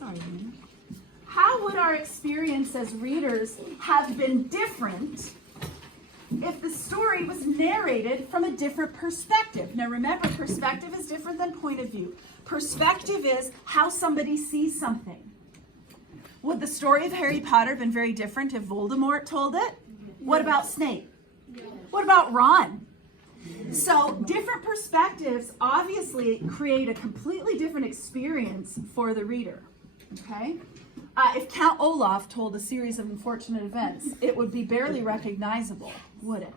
Sorry, Lena. How would our experience as readers have been different if the story was narrated from a different perspective? Now remember, perspective is different than point of view. Perspective is how somebody sees something. Would the story of Harry Potter have been very different if Voldemort told it? What about Snape? What about Ron? So different perspectives obviously create a completely different experience for the reader. Okay? If Count Olaf told a series of unfortunate events, it would be barely recognizable, would it?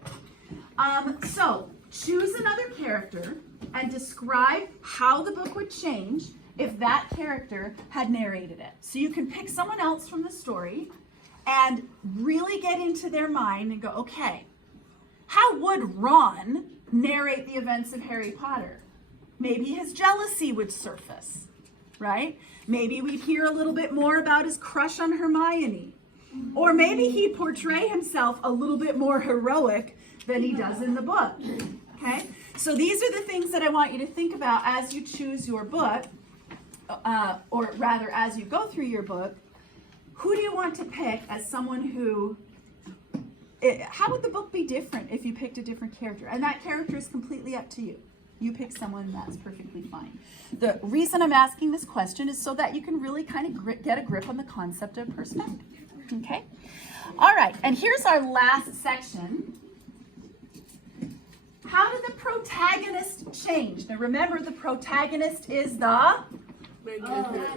So choose another character and describe how the book would change if that character had narrated it. So you can pick someone else from the story and really get into their mind and go, okay, how would Ron narrate the events of Harry Potter? Maybe his jealousy would surface, right? Maybe we'd hear a little bit more about his crush on Hermione. Or maybe he'd portray himself a little bit more heroic than he does in the book, okay? So these are the things that I want you to think about as you choose your book, or rather as you go through your book. Who do you want to pick as someone who, how would the book be different if you picked a different character? And that character is completely up to you. You pick someone, that's perfectly fine. The reason I'm asking this question is so that you can really kind of get a grip on the concept of perspective. Okay? All right, and here's our last section. How did the protagonist change? Now remember, the protagonist is the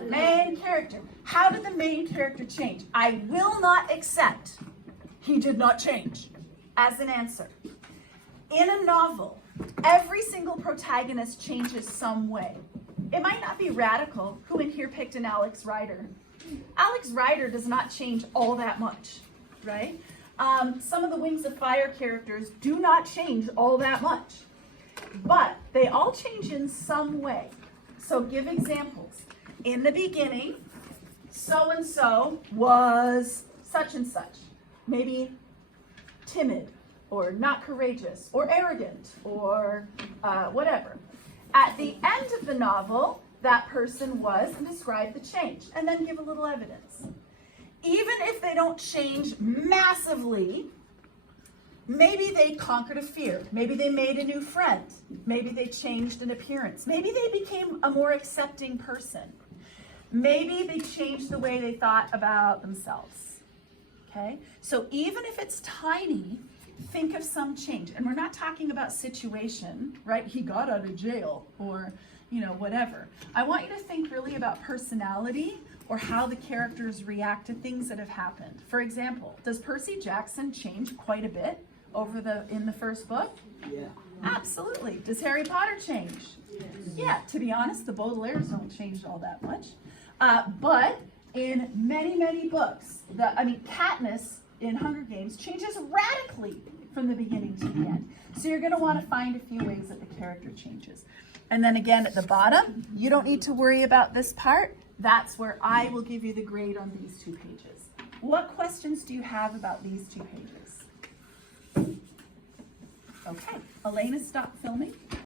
main character. How did the main character change? I will not accept he did not change as an answer. In a novel, every single protagonist changes some way. It might not be radical. Who in here picked an Alex Rider? Alex Rider does not change all that much, right? Some of the Wings of Fire characters do not change all that much, but they all change in some way. So give examples. In the beginning, so-and-so was such and such. Maybe timid, or not courageous, or arrogant, or whatever. At the end of the novel, that person was, and describe the change, and then give a little evidence. Even if they don't change massively, maybe they conquered a fear. Maybe they made a new friend. Maybe they changed an appearance. Maybe they became a more accepting person. Maybe they changed the way they thought about themselves. Okay? So even if it's tiny, think of some change. And we're not talking about situation, right? He got out of jail or, whatever. I want you to think really about personality or how the characters react to things that have happened. For example, does Percy Jackson change quite a bit in the first book? Yeah. Absolutely. Does Harry Potter change? Yes. Yeah, to be honest, the Baudelaires don't change all that much. But in many, many books, Katniss in Hunger Games changes radically from the beginning to the end. So you're going to want to find a few ways that the character changes. And then again at the bottom, you don't need to worry about this part. That's where I will give you the grade on these 2 pages. What questions do you have about these 2 pages? Okay, Elena, stop filming.